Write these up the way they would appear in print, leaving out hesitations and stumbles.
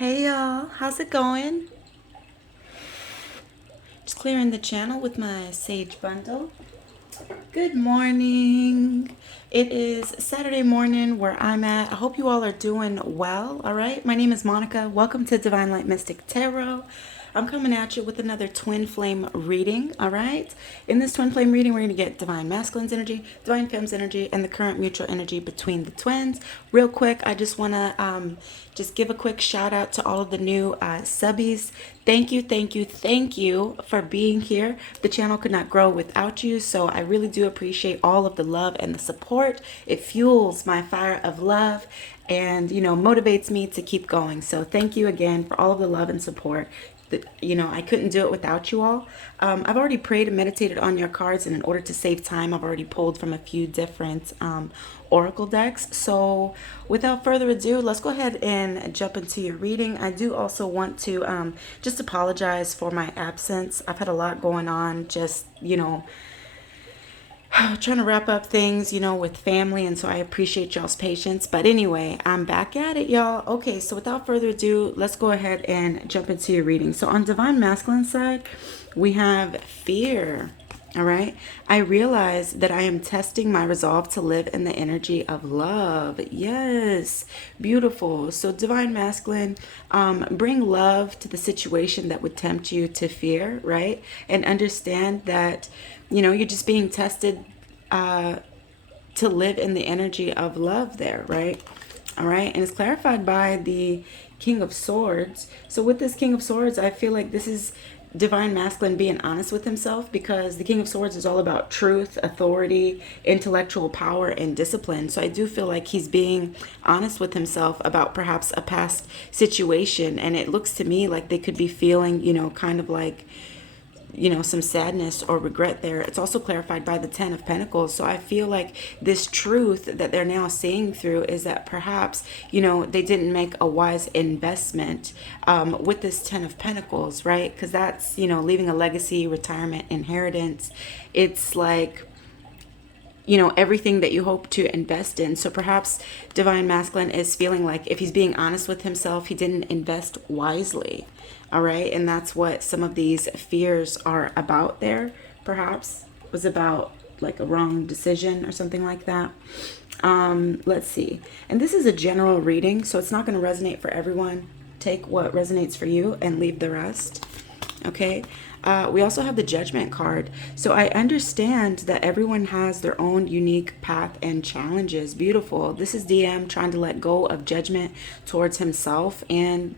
Hey y'all, how's it going? Just clearing the channel with my sage bundle. Good morning. It is Saturday morning where I'm at. I hope you all are doing well. All right. My name is Monica. Welcome to Divine Light Mystic Tarot. I'm coming at you with another twin flame reading. All right. In this twin flame reading, we're going to get divine masculine's energy, divine femme's energy, and the current mutual energy between the twins. Real quick, I just want to just give a quick shout out to all of the new subbies. Thank you, thank you, thank you for being here. The channel could not grow without you, so I really do appreciate all of the love and the support. It fuels my fire of love and, motivates me to keep going. So thank you again for all of the love and support. I couldn't do it without you all. I've already prayed and meditated on your cards, and in order to save time, I've already pulled from a few different oracle decks. So without further ado, let's go ahead and jump into your reading. I do also want to just apologize for my absence. I've had a lot going on, just, trying to wrap up things, with family, and so I appreciate y'all's patience. But anyway, I'm back at it, y'all. Okay, so without further ado, let's go ahead and jump into your reading. So on Divine Masculine side, we have fear. All right. I realize that I am testing my resolve to live in the energy of love. Yes. Beautiful. So Divine Masculine, bring love to the situation that would tempt you to fear, right? And understand that, you're just being tested to live in the energy of love there, right? All right. And it's clarified by the King of Swords. So with this King of Swords, I feel like this is divine masculine being honest with himself, because the King of Swords is all about truth, authority, intellectual power, and discipline. So I do feel like he's being honest with himself about perhaps a past situation, and it looks to me like they could be feeling, kind of like, some sadness or regret there. It's also clarified by the Ten of Pentacles. So I feel like this truth that they're now seeing through is that perhaps, they didn't make a wise investment with this Ten of Pentacles, right? Because that's, leaving a legacy, retirement, inheritance. It's like, everything that you hope to invest in. So perhaps divine masculine is feeling like if he's being honest with himself, he didn't invest wisely. All right. And that's what some of these fears are about there. Perhaps was about like a wrong decision or something like that. Let's see. And this is a general reading, so it's not going to resonate for everyone. Take what resonates for you and leave the rest. Okay. We also have the Judgment card. So I understand that everyone has their own unique path and challenges. Beautiful. This is DM trying to let go of judgment towards himself and,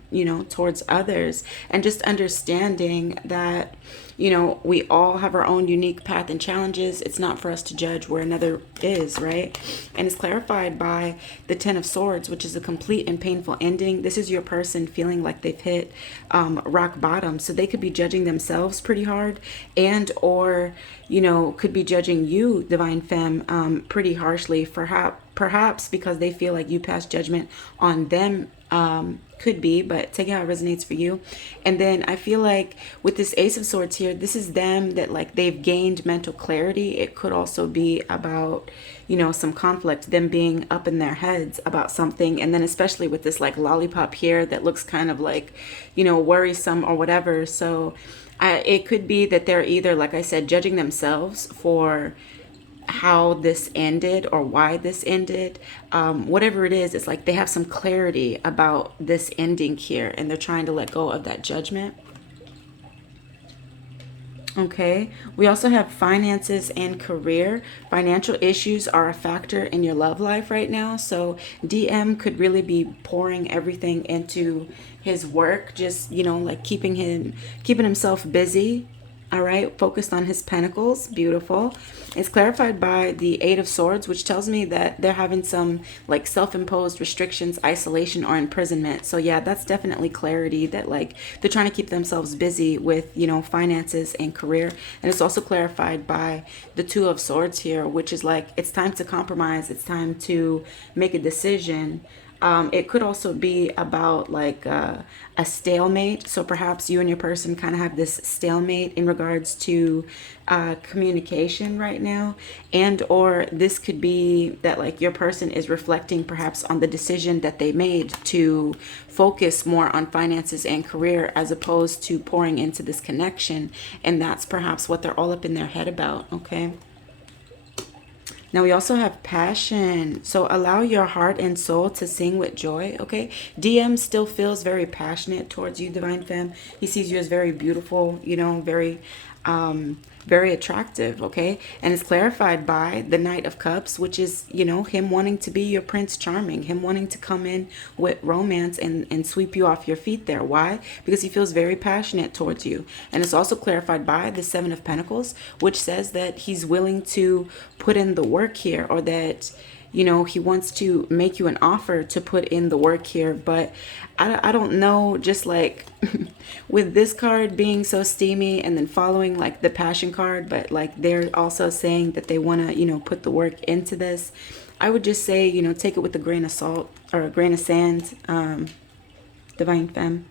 towards others. And just understanding that, we all have our own unique path and challenges. It's not for us to judge where another is, right? And it's clarified by the Ten of Swords, which is a complete and painful ending. This is your person feeling like they've hit rock bottom. So they could be judging themselves pretty hard, and or could be judging you, divine femme, pretty harshly, perhaps because they feel like you passed judgment on them. Could be, but take it how it resonates for you. And then I feel like with this Ace of Swords here, this is them that like they've gained mental clarity. It could also be about, some conflict, them being up in their heads about something. And then especially with this like lollipop here that looks kind of like, worrisome or whatever. So it could be that they're either, like I said, judging themselves for how this ended or why this ended. Whatever it is, it's like they have some clarity about this ending here, and they're trying to let go of that judgment. Okay, we also have finances and career. Financial issues are a factor in your love life right now. So DM could really be pouring everything into his work, just, like keeping himself busy. All right, focused on his pentacles. Beautiful. It's clarified by the Eight of Swords, which tells me that they're having some like self-imposed restrictions, isolation, or imprisonment. So yeah, that's definitely clarity that like they're trying to keep themselves busy with, finances and career. And it's also clarified by the Two of Swords here, which is like it's time to compromise. It's time to make a decision. It could also be about like a stalemate. So perhaps you and your person kind of have this stalemate in regards to communication right now. And or this could be that like your person is reflecting perhaps on the decision that they made to focus more on finances and career as opposed to pouring into this connection. And that's perhaps what they're all up in their head about. Okay. Now we also have passion. So allow your heart and soul to sing with joy, okay? DM still feels very passionate towards you, Divine Femme. He sees you as very beautiful, you know, very attractive, okay? And it's clarified by the Knight of Cups, which is, you know, him wanting to be your Prince Charming, him wanting to come in with romance and sweep you off your feet there. Why? Because he feels very passionate towards you. And it's also clarified by the Seven of Pentacles, which says that he's willing to put in the work here, or that, you know, he wants to make you an offer to put in the work here. But I don't know, just like with this card being so steamy and then following like the passion card, but like they're also saying that they want to, you know, put the work into this. I would just say, you know, take it with a grain of salt or a grain of sand, Divine Femme.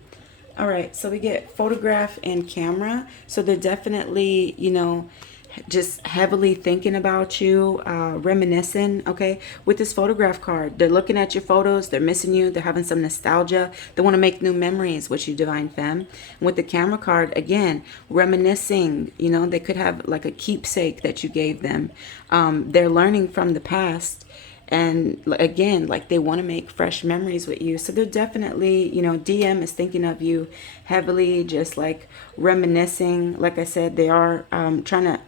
All right, so we get photograph and camera. So they're definitely, you know, just heavily thinking about you, reminiscing, okay? With this photograph card, they're looking at your photos, they're missing you, they're having some nostalgia, they want to make new memories with you, Divine Femme. And with the camera card, again, reminiscing, you know, they could have like a keepsake that you gave them. They're learning from the past. And again, like they want to make fresh memories with you. So they're definitely, you know, DM is thinking of you heavily, just like reminiscing. Like I said, they are trying to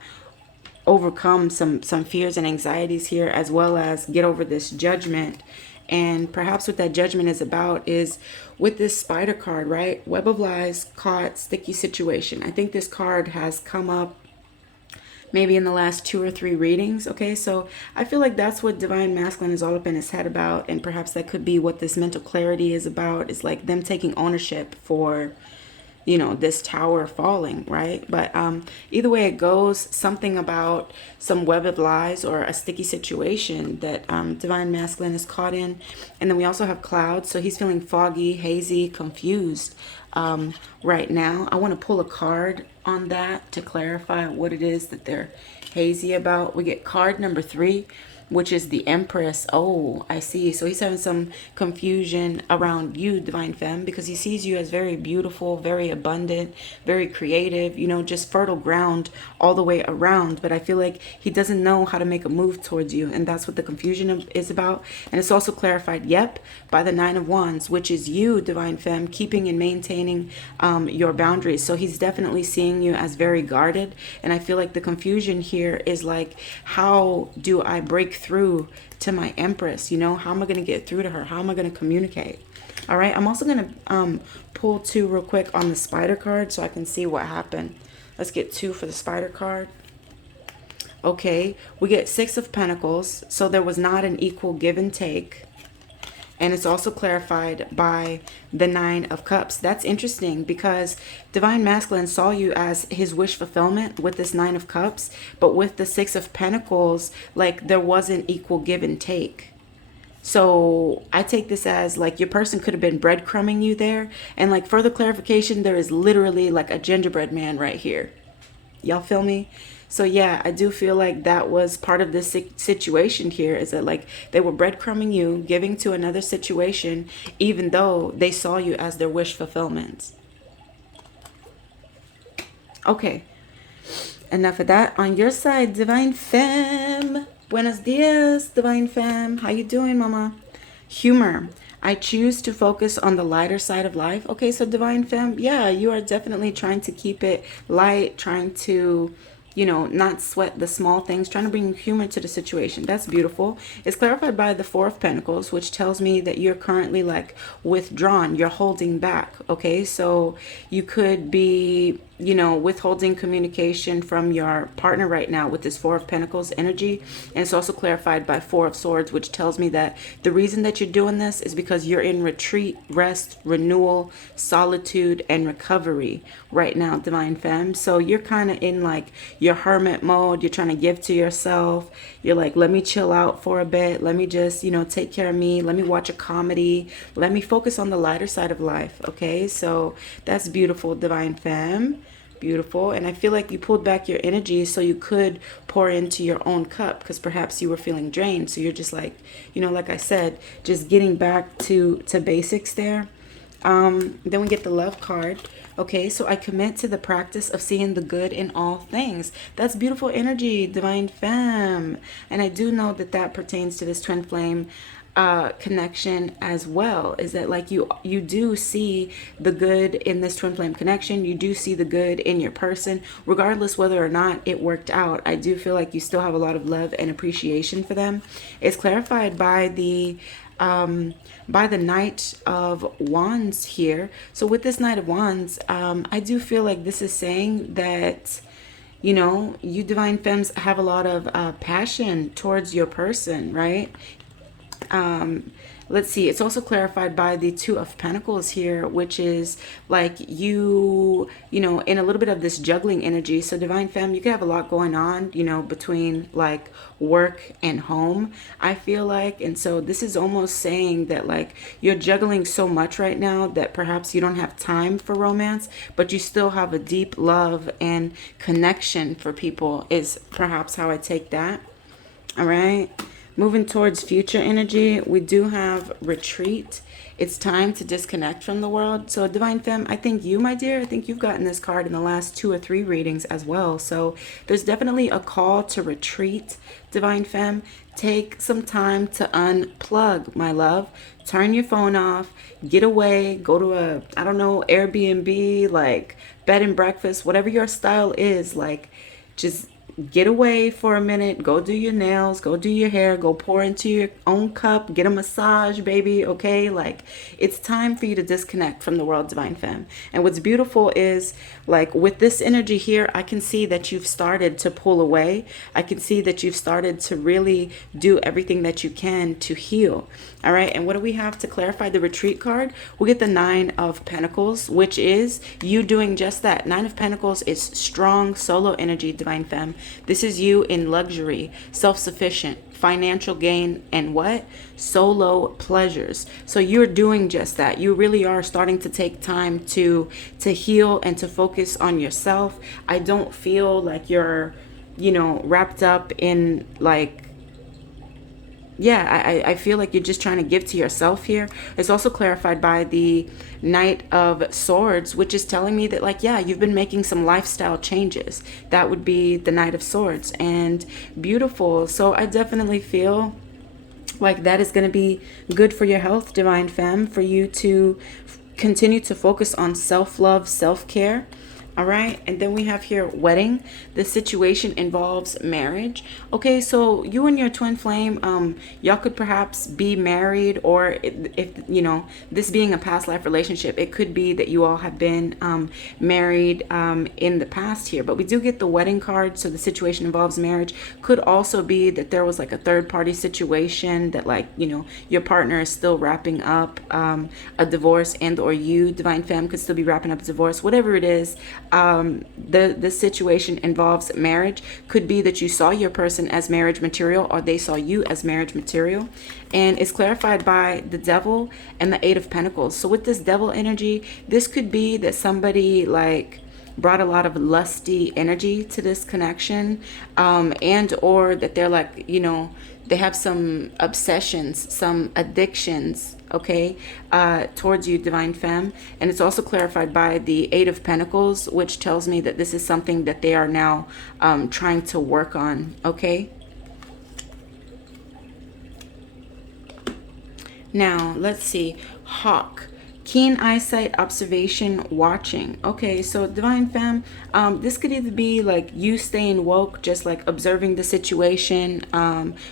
overcome some fears and anxieties here, as well as get over this judgment. And perhaps what that judgment is about is with this spider card, right? Web of lies, caught, sticky situation. I think this card has come up maybe in the last 2 or 3 readings. Okay, so I feel like that's what Divine Masculine is all up in his head about, and perhaps that could be what this mental clarity is about. It's like them taking ownership for, you know, this tower falling, right? But either way it goes, something about some web of lies or a sticky situation that Divine Masculine is caught in. And then we also have clouds, so he's feeling foggy, hazy, confused right now. I want to pull a card on that to clarify what it is that they're hazy about. We get card number 3, which is the Empress. Oh, I see. So he's having some confusion around you, Divine Femme, because he sees you as very beautiful, very abundant, very creative, you know, just fertile ground all the way around. But I feel like he doesn't know how to make a move towards you. And that's what the confusion is about. And it's also clarified, yep, by the 9 of Wands, which is you, Divine Femme, keeping and maintaining your boundaries. So he's definitely seeing you as very guarded. And I feel like the confusion here is like, how do I break through to my Empress? You know, how am I going to get through to her? How am I going to communicate? All right, I'm also going to pull 2 real quick on the spider card so I can see what happened. Let's get 2 for the spider card. Okay, we get 6 of Pentacles, so there was not an equal give and take. And it's also clarified by the 9 of Cups. That's interesting because Divine Masculine saw you as his wish fulfillment with this 9 of Cups. But with the 6 of Pentacles, like there wasn't equal give and take. So I take this as like your person could have been breadcrumbing you there. And like further clarification, there is literally like a gingerbread man right here. Y'all feel me? So yeah, I do feel like that was part of this situation here, is that like they were breadcrumbing you, giving to another situation, even though they saw you as their wish fulfillment. Okay, enough of that. On your side, Divine Femme. Buenos dias, Divine Femme. How you doing, mama? Humor. I choose to focus on the lighter side of life. Okay, so Divine Femme, yeah, you are definitely trying to keep it light, trying to, you know, not sweat the small things, trying to bring humor to the situation. That's beautiful. It's clarified by the 4 of Pentacles, which tells me that you're currently like withdrawn, you're holding back. Okay, so you could be, you know, withholding communication from your partner right now with this Four of Pentacles energy. And it's also clarified by Four of Swords, which tells me that the reason that you're doing this is because you're in retreat, rest, renewal, solitude, and recovery right now, Divine Femme. So you're kind of in like your hermit mode. You're trying to give to yourself. You're like, let me chill out for a bit. Let me just, you know, take care of me. Let me watch a comedy. Let me focus on the lighter side of life. Okay, so that's beautiful, Divine Femme. Beautiful. And I feel like you pulled back your energy so you could pour into your own cup, because perhaps you were feeling drained. So you're just like, you know, like I said, just getting back to basics there. Then we get the Love card. Okay, so I commit to the practice of seeing the good in all things. That's beautiful energy, Divine Femme. And I do know that that pertains to this twin flame connection as well. Is that like you do see the good in this twin flame connection. You do see the good in your person, regardless whether or not it worked out. I do feel like you still have a lot of love and appreciation for them. It's clarified by the Knight of Wands here. So with this Knight of Wands, I do feel like this is saying that, you know, you Divine Femmes have a lot of passion towards your person, right? Let's see, it's also clarified by the Two of Pentacles here, which is like you know, in a little bit of this juggling energy. So Divine Femme, you could have a lot going on, you know, between like work and home, I feel like. And so this is almost saying that like you're juggling so much right now that perhaps you don't have time for romance, but you still have a deep love and connection for people, is perhaps how I take that. All right. Moving towards future energy, we do have retreat. It's time to disconnect from the world. So Divine Femme, I think you, my dear, I think you've gotten this card in the last 2 or 3 readings as well. So there's definitely a call to retreat, Divine Femme. Take some time to unplug, my love. Turn your phone off, get away, go to a, I don't know, Airbnb, like bed and breakfast, whatever your style is, like just get away for a minute, go do your nails, go do your hair, go pour into your own cup, get a massage, baby, okay? Like, it's time for you to disconnect from the world, Divine Femme. And what's beautiful is, like, with this energy here, I can see that you've started to pull away. I can see that you've started to really do everything that you can to heal. All right, and what do we have to clarify the retreat card? We get the Nine of Pentacles, which is you doing just that. Nine of Pentacles is strong solo energy, Divine Femme. This is you in luxury, self-sufficient, financial gain, and what? Solo pleasures. So you're doing just that. You really are starting to take time to heal and to focus on yourself. I don't feel like you're, you know, wrapped up in like, yeah, I feel like you're just trying to give to yourself here. It's also clarified by the Knight of Swords, which is telling me that, like, yeah, you've been making some lifestyle changes. That would be the Knight of Swords. And beautiful. So I definitely feel like that is going to be good for your health, Divine Femme, for you to continue to focus on self-love, self-care. All right, and then we have here wedding. The situation involves marriage. Okay, so you and your twin flame, y'all could perhaps be married, or if you know, this being a past life relationship, it could be that you all have been married in the past here. But we do get the wedding card, so the situation involves marriage. Could also be that there was like a third party situation, that, like, you know, your partner is still wrapping up a divorce, and or you, Divine Femme, could still be wrapping up a divorce. Whatever it is, the situation involves marriage. Could be that you saw your person as marriage material, or they saw you as marriage material. And it's clarified by the Devil and the Eight of Pentacles. So with this Devil energy, this could be that somebody like brought a lot of lusty energy to this connection, and or that they're like, you know, they have some obsessions, some addictions, okay, towards you, Divine Femme. And it's also clarified by the Eight of Pentacles, which tells me that this is something that they are now trying to work on, okay? Now, let's see. Hawk. Keen eyesight, observation, watching. Okay, so Divine Femme, this could either be like you staying woke, just like observing the situation,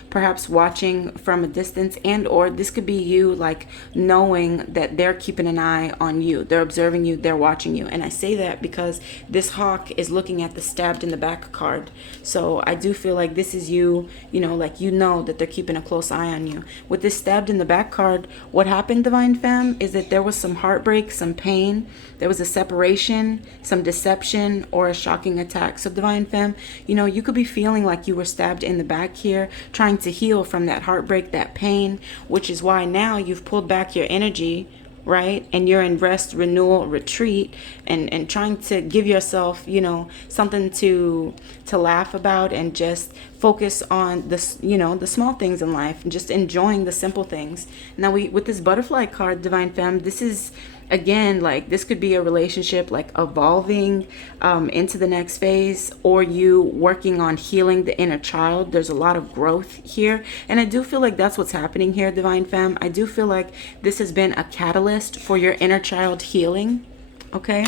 perhaps watching from a distance, and or this could be you like knowing that they're keeping an eye on you. They're observing you, they're watching you. And I say that because this hawk is looking at the stabbed in the back card. So I do feel like this is you, you know, like you know that they're keeping a close eye on you. With this stabbed in the back card, what happened, Divine Femme, is that there was some heartbreak, some pain, there was a separation, some deception, or a shocking attack. So Divine Femme, you know, you could be feeling like you were stabbed in the back here, trying to heal from that heartbreak, that pain, which is why now you've pulled back your energy, right? And you're in rest, renewal, retreat, and trying to give yourself, you know, something to laugh about, and just focus on this, you know, the small things in life, and just enjoying the simple things. Now with this butterfly card, Divine Femme, this is, again, like this could be a relationship like evolving into the next phase, or you working on healing the inner child. There's a lot of growth here, and I do feel like that's what's happening here, Divine Femme. I do feel like this has been a catalyst for your inner child healing. Okay,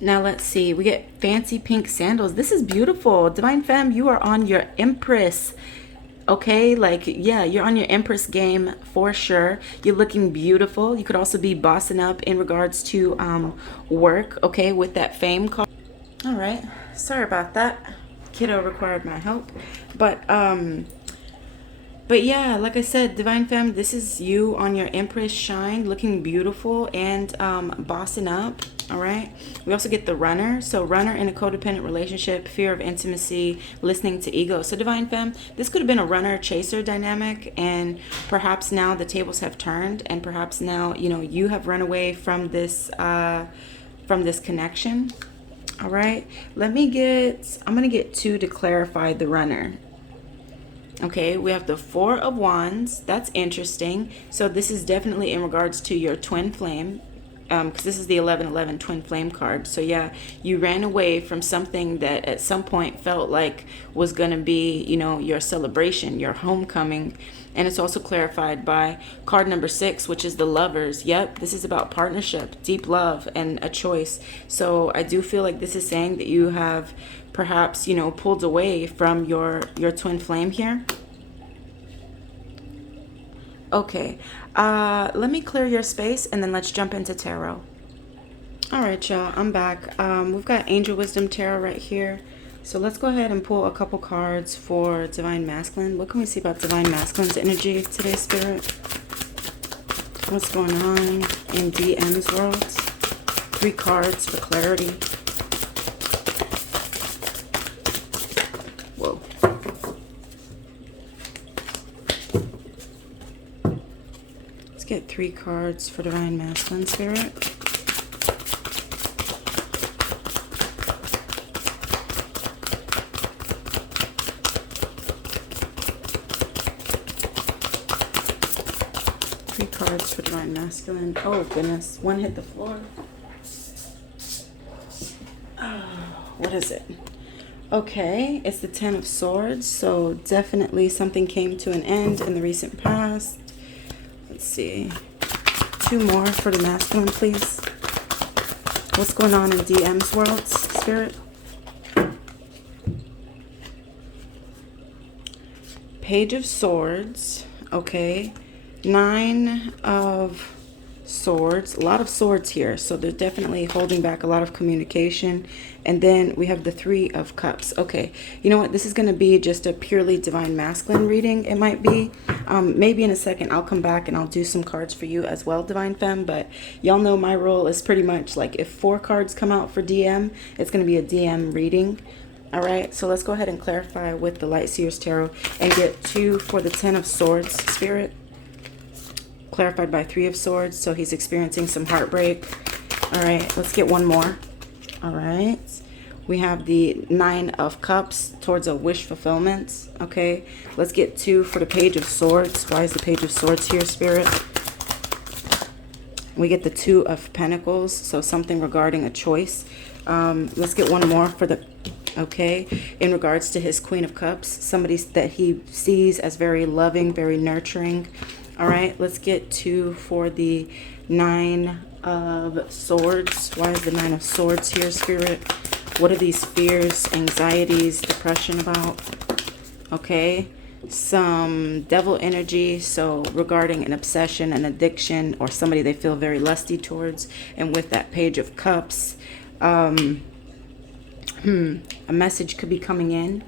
now let's see, we get fancy pink sandals. This is beautiful, Divine Femme. You are on your Empress. Okay, like, yeah, you're on your Empress game for sure. You're looking beautiful. You could also be bossing up in regards to work, okay, with that fame card. All right, sorry about that. Kiddo required my help. But yeah, like I said, Divine Femme, this is you on your Empress shine, looking beautiful and bossing up. All right. We also get the runner. So runner in a codependent relationship, fear of intimacy, listening to ego. So Divine Femme, this could have been a runner chaser dynamic, and perhaps now the tables have turned, and perhaps now, you know, you have run away from this connection. All right. I'm going to get two to clarify the runner. Okay, we have the Four of Wands. That's interesting. So this is definitely in regards to your twin flame, because this is the 1111 twin flame card. So yeah, you ran away from something that at some point felt like was going to be, you know, your celebration, your homecoming. And it's also clarified by card number 6, which is the Lovers. Yep, this is about partnership, deep love, and a choice. So I do feel like this is saying that you have perhaps, you know, pulled away from your twin flame here. Okay, let me clear your space, and then let's jump into tarot. All right, y'all, I'm back. We've got Angel Wisdom Tarot right here. So let's go ahead and pull a couple cards for Divine Masculine. What can we see about Divine Masculine's energy today, Spirit? What's going on in DM's world? 3 cards for clarity. Whoa. Let's get 3 cards for Divine Masculine, Spirit. Cards for Divine Masculine. Oh goodness, one hit the floor. Oh, what is it? Okay, it's the 10 of Swords. So definitely something came to an end in the recent past. Let's see, 2 more for the masculine, please. What's going on in DM's world, Spirit? Page of Swords. Okay, 9 of Swords, a lot of swords here, so they're definitely holding back a lot of communication. And then we have the 3 of Cups. Okay, you know what, this is going to be just a purely Divine Masculine reading. It might be maybe in a second I'll come back and I'll do some cards for you as well, Divine Femme, but y'all know my role is pretty much like if 4 cards come out for DM, it's going to be a DM reading. All right, so let's go ahead and clarify with the Light Seers Tarot and get 2 for the 10 of Swords, Spirit. Clarified by 3 of Swords, so he's experiencing some heartbreak. All right, let's get 1 more. All right, we have the 9 of Cups towards a wish fulfillment. Okay, let's get 2 for the Page of Swords. Why is the Page of Swords here, Spirit? We get the 2 of Pentacles, so something regarding a choice. Let's get 1 more for the, okay, in regards to his Queen of Cups, somebody that he sees as very loving, very nurturing. All right, let's get 2 for the 9 of Swords. Why is the 9 of Swords here, Spirit? What are these fears, anxieties, depression about? Okay, some devil energy, so regarding an obsession, an addiction, or somebody they feel very lusty towards. And with that Page of Cups, a message could be coming in.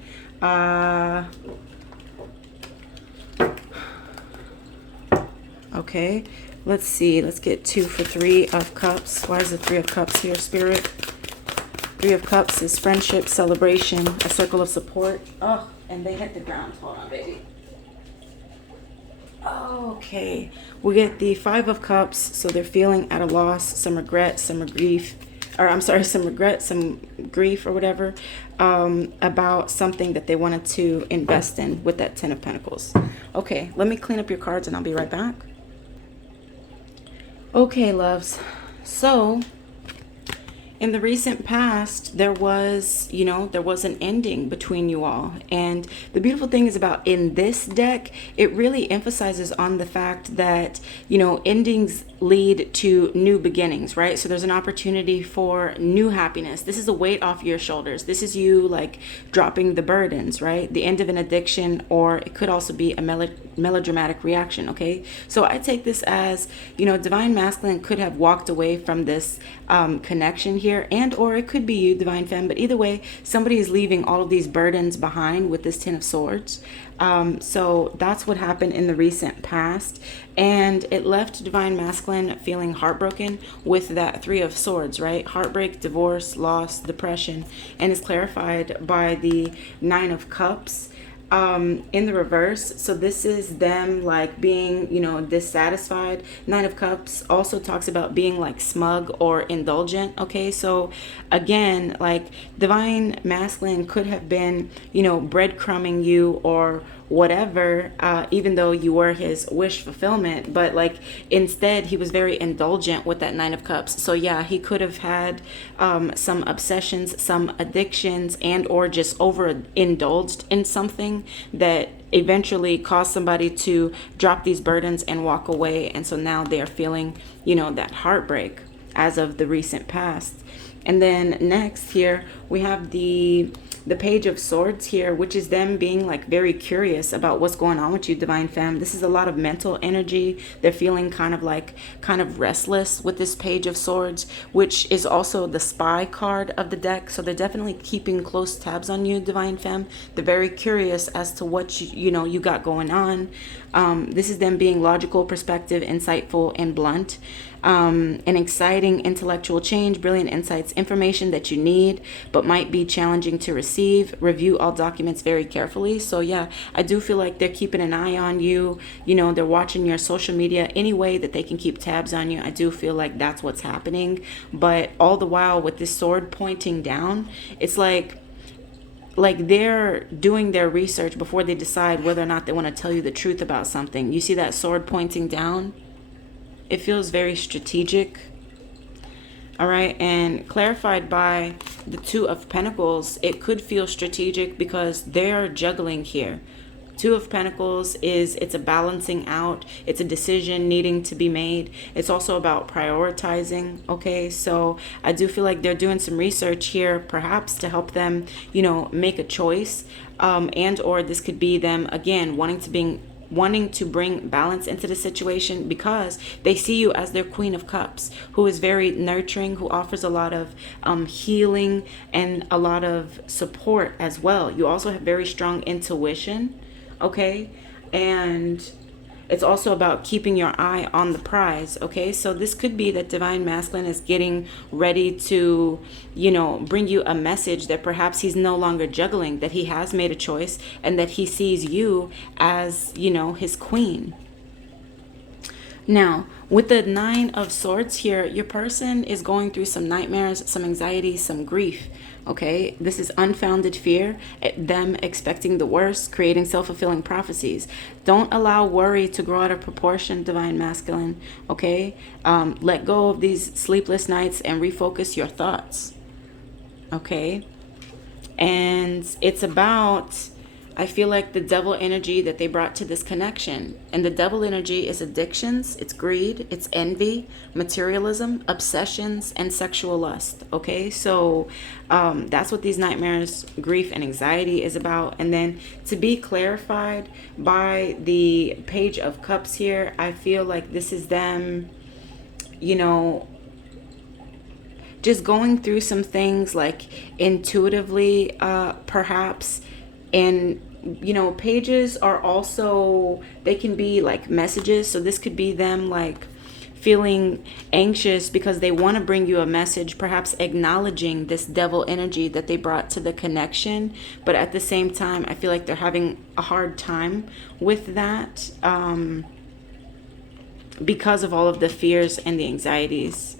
Okay, let's see. Let's get 2 for 3 of Cups. Why is the 3 of Cups here, Spirit? 3 of Cups is friendship, celebration, a circle of support. Oh, and they hit the ground. Hold on, baby. Okay, we get the 5 of Cups. So they're feeling at a loss, some regret, some grief. Or I'm sorry, some regret, some grief or whatever, about something that they wanted to invest in with that 10 of Pentacles. Okay, let me clean up your cards and I'll be right back. Okay, loves. So in the recent past, there was, there was an ending between you all. And the beautiful thing is about in this deck, it really emphasizes on the fact that, endings lead to new beginnings, right? So there's an opportunity for new happiness. This is a weight off your shoulders. This is you like dropping the burdens, right? The end of an addiction, or it could also be a melodramatic reaction, okay? So I take this as, Divine Masculine could have walked away from this connection here, and or it could be you, Divine Femme, but either way, somebody is leaving all of these burdens behind with this 10 of Swords. So that's what happened in the recent past, and it left Divine Masculine feeling heartbroken with that 3 of Swords, right? Heartbreak, divorce, loss, depression, and is clarified by the 9 of Cups in the reverse. So this is them like being, dissatisfied. 9 of Cups also talks about being like smug or indulgent. Okay, so again, like Divine Masculine could have been, breadcrumbing you or whatever, even though you were his wish fulfillment, but like instead he was very indulgent with that 9 of Cups. So yeah, he could have had some obsessions, some addictions, and or just overindulged in something that eventually caused somebody to drop these burdens and walk away. And so now they are feeling, that heartbreak as of the recent past. And then next here we have the Page of Swords here, which is them being like very curious about what's going on with you, Divine Femme. This is a lot of mental energy. They're feeling kind of restless with this Page of Swords, which is also the spy card of the deck. So they're definitely keeping close tabs on you, Divine Femme. They're very curious as to what you got going on. This is them being logical, perspective, insightful, and blunt. An exciting intellectual change, brilliant insights, information that you need but might be challenging to receive. Review all documents very carefully. So yeah, I do feel like they're keeping an eye on you. They're watching your social media any way that they can keep tabs on you. I do feel like that's what's happening. But all the while with this sword pointing down, it's like they're doing their research before they decide whether or not they want to tell you the truth about something. You see that sword pointing down? It feels very strategic. All right, and clarified by the 2 of Pentacles, it could feel strategic because they're juggling here. 2 of Pentacles it's a balancing out. It's a decision needing to be made. It's also about prioritizing. Okay, so I do feel like they're doing some research here, perhaps to help them, make a choice. And or this could be them again wanting to bring balance into the situation because they see you as their Queen of Cups, who is very nurturing, who offers a lot of healing and a lot of support as well. You also have very strong intuition, okay? And it's also about keeping your eye on the prize, okay? So this could be that Divine Masculine is getting ready to, bring you a message that perhaps he's no longer juggling, that he has made a choice and that he sees you as, his queen. Now, with the 9 of Swords here, your person is going through some nightmares, some anxiety, some grief. Okay, this is unfounded fear, them expecting the worst, creating self-fulfilling prophecies. Don't allow worry to grow out of proportion, Divine Masculine. Okay, let go of these sleepless nights and refocus your thoughts. Okay, and it's about I feel like the devil energy that they brought to this connection. And the devil energy is addictions, it's greed, it's envy, materialism, obsessions, and sexual lust. Okay, so that's what these nightmares, grief, and anxiety is about. And then to be clarified by the Page of Cups here, I feel like this is them, you know, just going through some things like intuitively, perhaps. And pages are also, they can be like messages, so this could be them like feeling anxious because they want to bring you a message, perhaps acknowledging this devil energy that they brought to the connection. But at the same time, I feel like they're having a hard time with that, because of all of the fears and the anxieties.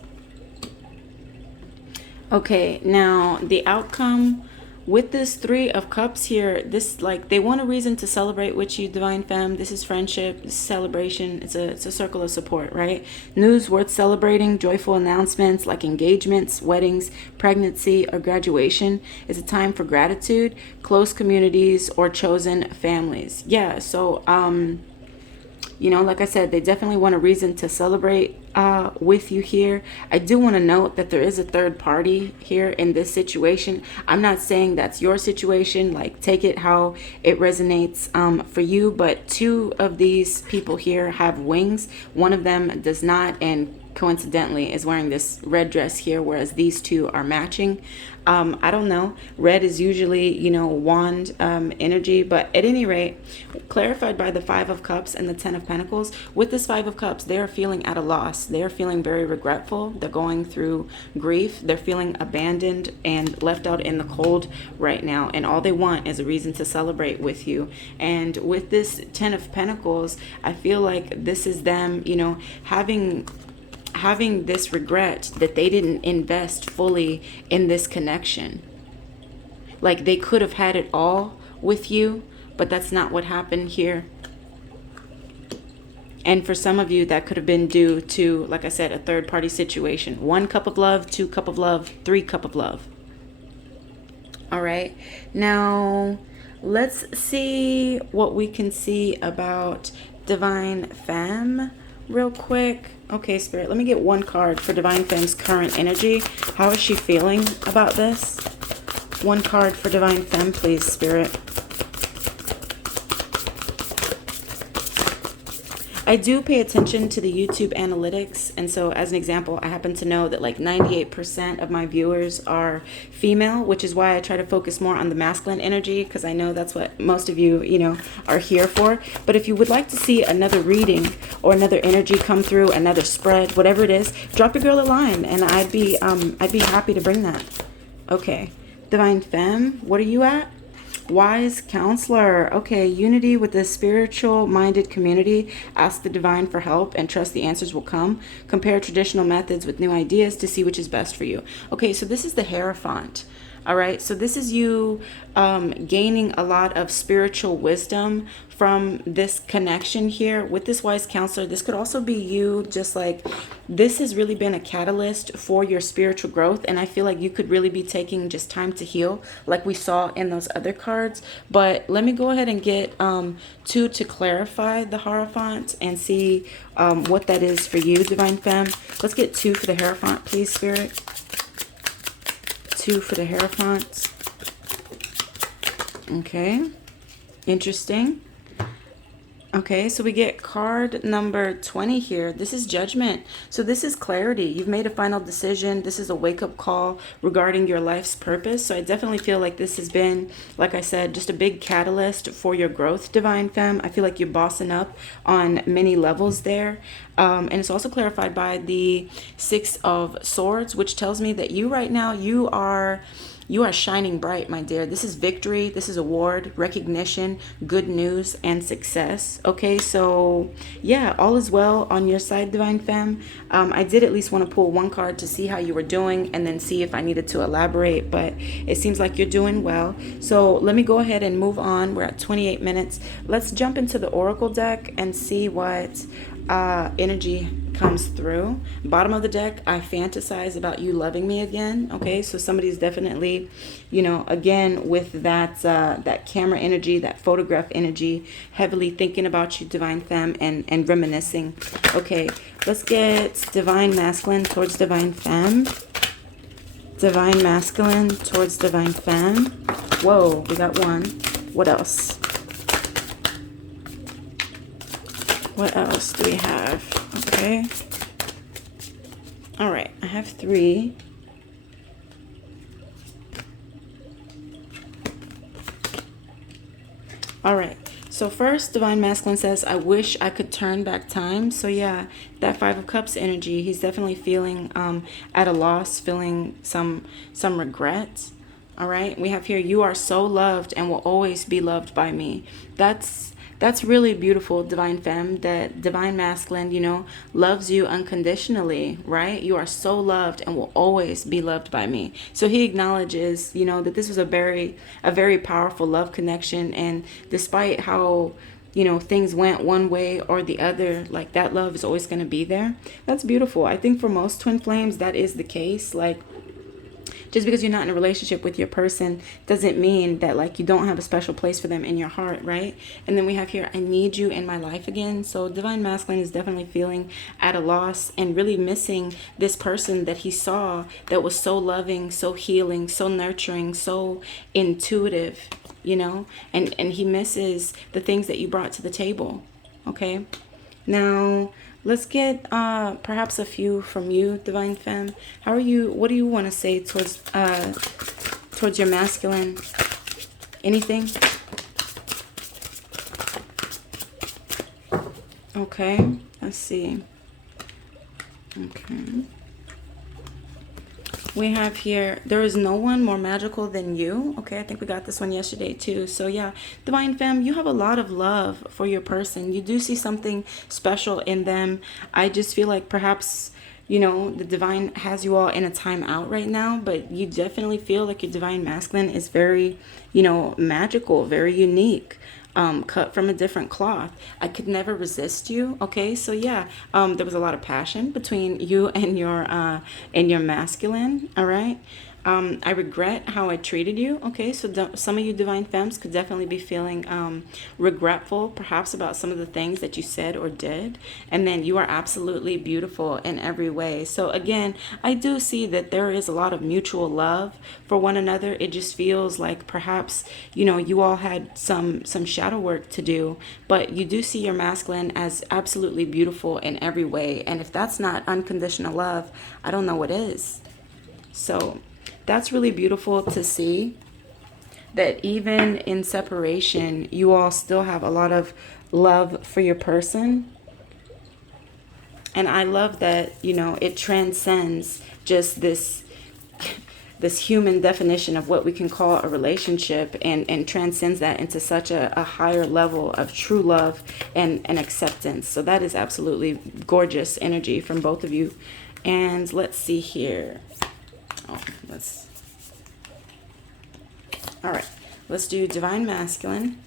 Okay, now the outcome with this Three of Cups here, this, like, they want a reason to celebrate with you, Divine Femme. This is friendship, this is celebration. It's a circle of support, right? News worth celebrating, joyful announcements like engagements, weddings, pregnancy, or graduation. Is a time for gratitude, close communities, or chosen families. Yeah, so like I said, they definitely want a reason to celebrate with you here. I do want to note that there is a third party here in this situation. I'm not saying that's your situation. Like, take it how it resonates for you. But two of these people here have wings. One of them does not, and coincidentally is wearing this red dress here, whereas these two are matching. I don't know. Red is usually, wand energy. But at any rate, clarified by the Five of Cups and the Ten of Pentacles, with this Five of Cups, they are feeling at a loss. They are feeling very regretful. They're going through grief. They're feeling abandoned and left out in the cold right now. And all they want is a reason to celebrate with you. And with this Ten of Pentacles, I feel like this is them, having this regret that they didn't invest fully in this connection. Like, they could have had it all with you, but that's not what happened here. And for some of you, that could have been due to, like I said, a third party situation. 1 cup of love, 2 cup of love, 3 cup of love. All right. Now, let's see what we can see about Divine Femme real quick. Okay, Spirit, let me get 1 card for Divine Femme's current energy. How is she feeling about this? 1 card for Divine Femme, please, Spirit. I do pay attention to the YouTube analytics, and so as an example, I happen to know that like 98% of my viewers are female, which is why I try to focus more on the masculine energy, because I know that's what most of you, are here for. But if you would like to see another reading or another energy come through, another spread, whatever it is, drop your girl a line, and I'd be happy to bring that. Okay, Divine Femme, what are you at? Wise counselor. Okay, unity with the spiritual minded community. Ask the divine for help and trust the answers will come. Compare traditional methods with new ideas to see which is best for you. Okay, so this is the Hierophant. All right, so this is you gaining a lot of spiritual wisdom from this connection here with this wise counselor. This could also be you, just like this has really been a catalyst for your spiritual growth. And I feel like you could really be taking just time to heal like we saw in those other cards. But let me go ahead and get 2 to clarify the Hierophant and see what that is for you, Divine Femme. Let's get 2 for the Hierophant, please, Spirit. 2 for the Hierophant. Okay, interesting. Okay, so we get card number 20 here. This is Judgment. So this is clarity. You've made a final decision. This is a wake-up call regarding your life's purpose. So I definitely feel like this has been, like I said, just a big catalyst for your growth, Divine Femme. I feel like you're bossing up on many levels there. And it's also clarified by the 6 of Swords, which tells me that you right now, you are shining bright, my dear. This is victory. This is award, recognition, good news, and success. Okay, so yeah, all is well on your side, Divine Femme. I did at least want to pull 1 card to see how you were doing and then see if I needed to elaborate, but it seems like you're doing well. So let me go ahead and move on. We're at 28 minutes. Let's jump into the Oracle deck and see what energy comes through. Bottom of the deck, I fantasize about you loving me again. Okay, so somebody's definitely, again with that camera energy, that photograph energy, heavily thinking about you, divine femme, and reminiscing. Okay, let's get divine masculine towards divine femme. Divine masculine towards divine femme. Whoa, we got one. What else? What else do we have? Okay. All right, I have 3. All right. So first, divine masculine says, I wish I could turn back time. So yeah, that 5 of Cups energy, he's definitely feeling at a loss, feeling some regret. All right. We have here, you are so loved and will always be loved by me. That's really beautiful, divine femme, that divine masculine, loves you unconditionally, right? You are so loved and will always be loved by me. So he acknowledges, that this was a very powerful love connection. And despite how, things went one way or the other, like that love is always going to be there. That's beautiful. I think for most twin flames, that is the case. Like, just because you're not in a relationship with your person doesn't mean that like you don't have a special place for them in your heart, right? And then we have here, I need you in my life again. So divine masculine is definitely feeling at a loss and really missing this person that he saw that was so loving, so healing, so nurturing, so intuitive, and he misses the things that you brought to the table. Okay. Now, let's get perhaps a few from you, divine femme. How are you? What do you want to say towards your masculine? Anything? Okay, let's see. Okay. We have here, there is no one more magical than you. Okay, I think we got this one yesterday too. So yeah, divine femme, you have a lot of love for your person. You do see something special in them. I just feel like perhaps, the divine has you all in a timeout right now, but you definitely feel like your divine masculine is very, magical, very unique. Cut from a different cloth. I could never resist you. Okay, so yeah, there was a lot of passion between you and your masculine. All right. I regret how I treated you. Okay, so some of you divine femmes could definitely be feeling regretful, perhaps about some of the things that you said or did. And then you are absolutely beautiful in every way. So again, I do see that there is a lot of mutual love for one another. It just feels like perhaps, you all had some shadow work to do, but you do see your masculine as absolutely beautiful in every way. And if that's not unconditional love, I don't know what is. So that's really beautiful to see, that even in separation, you all still have a lot of love for your person. And I love that, it transcends just this human definition of what we can call a relationship, and transcends that into such a higher level of true love and acceptance. So that is absolutely gorgeous energy from both of you. And let's see here. All right, let's do divine masculine.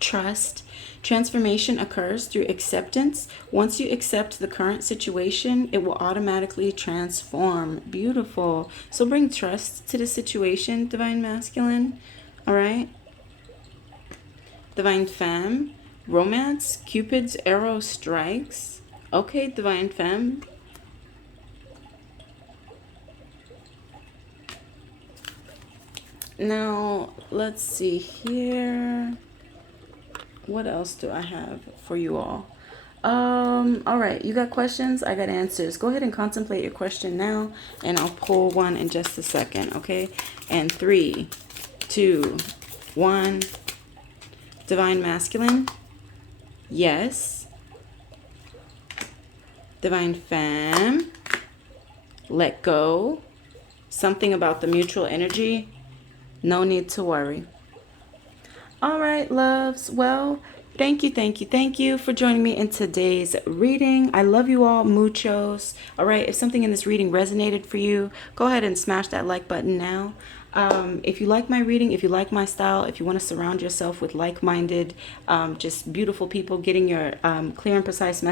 Trust. Transformation occurs through acceptance. Once you accept the current situation, it will automatically transform. Beautiful. So bring trust to the situation, divine masculine. All right. Divine femme. Romance. Cupid's arrow strikes. Okay, divine femme. Now, let's see here. What else do I have for you all? All right, you got questions? I got answers. Go ahead and contemplate your question now, and I'll pull one in just a second, okay? And 3, 2, 1. Divine masculine. Yes. Divine femme. Let go. Something about the mutual energy. No need to worry. All right, loves. Well, thank you for joining me in today's reading. I love you all muchos. All right, if something in this reading resonated for you, go ahead and smash that like button now. If you like my reading, if you like my style, if you want to surround yourself with like-minded, just beautiful people getting your clear and precise